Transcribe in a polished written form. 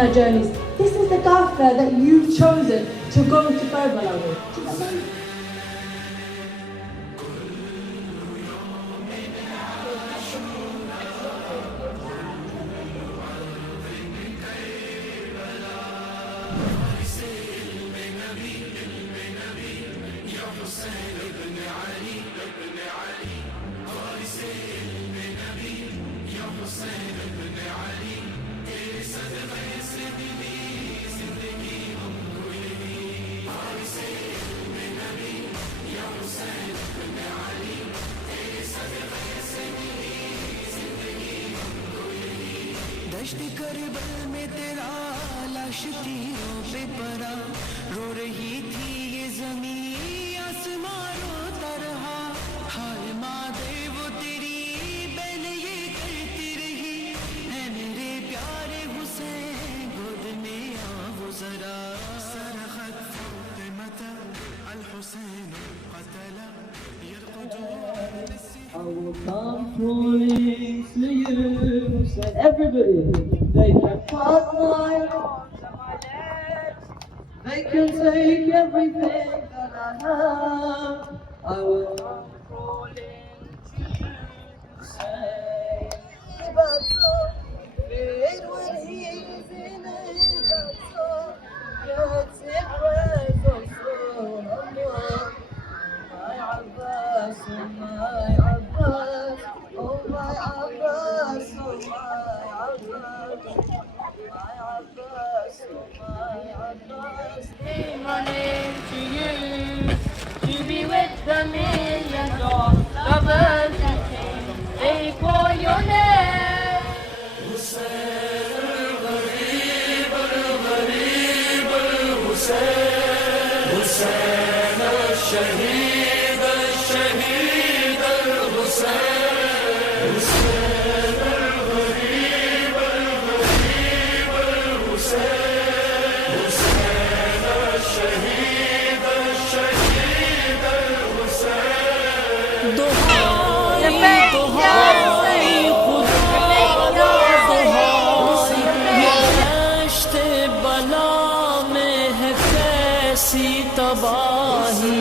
in our journeys. This is the Gaffer that you've chosen to go to Karbala with. Do you know what I mean? दश्त करबल में तेरा लाश तीरों पे पड़ा, रो रही थी ये ज़मीं आसमां रोता रहा। हाय मादे वो तेरी बैन ये करती रही, है मेरे प्यारे हुसैन गोद में आ वो जरा। सरखत फातिमा अल Hussain क़तला यरक़दू। I will come crawling to you, said everybody. They can cut my arms and my legs, they can take everything that I have. I will come crawling to you, say, but it when he's in a battle, gets it prayers of soul. My Abbas, oh my Abbas, oh my Abbas, oh my Abbas, my Abbas, oh my Abbas. Came running to you to be with the millions of lovers who came. They call your name. Husayn al-Gharib, al-Gharib, al-Husayn, Husayn al-Shahid. बला में है कैसी तबाही।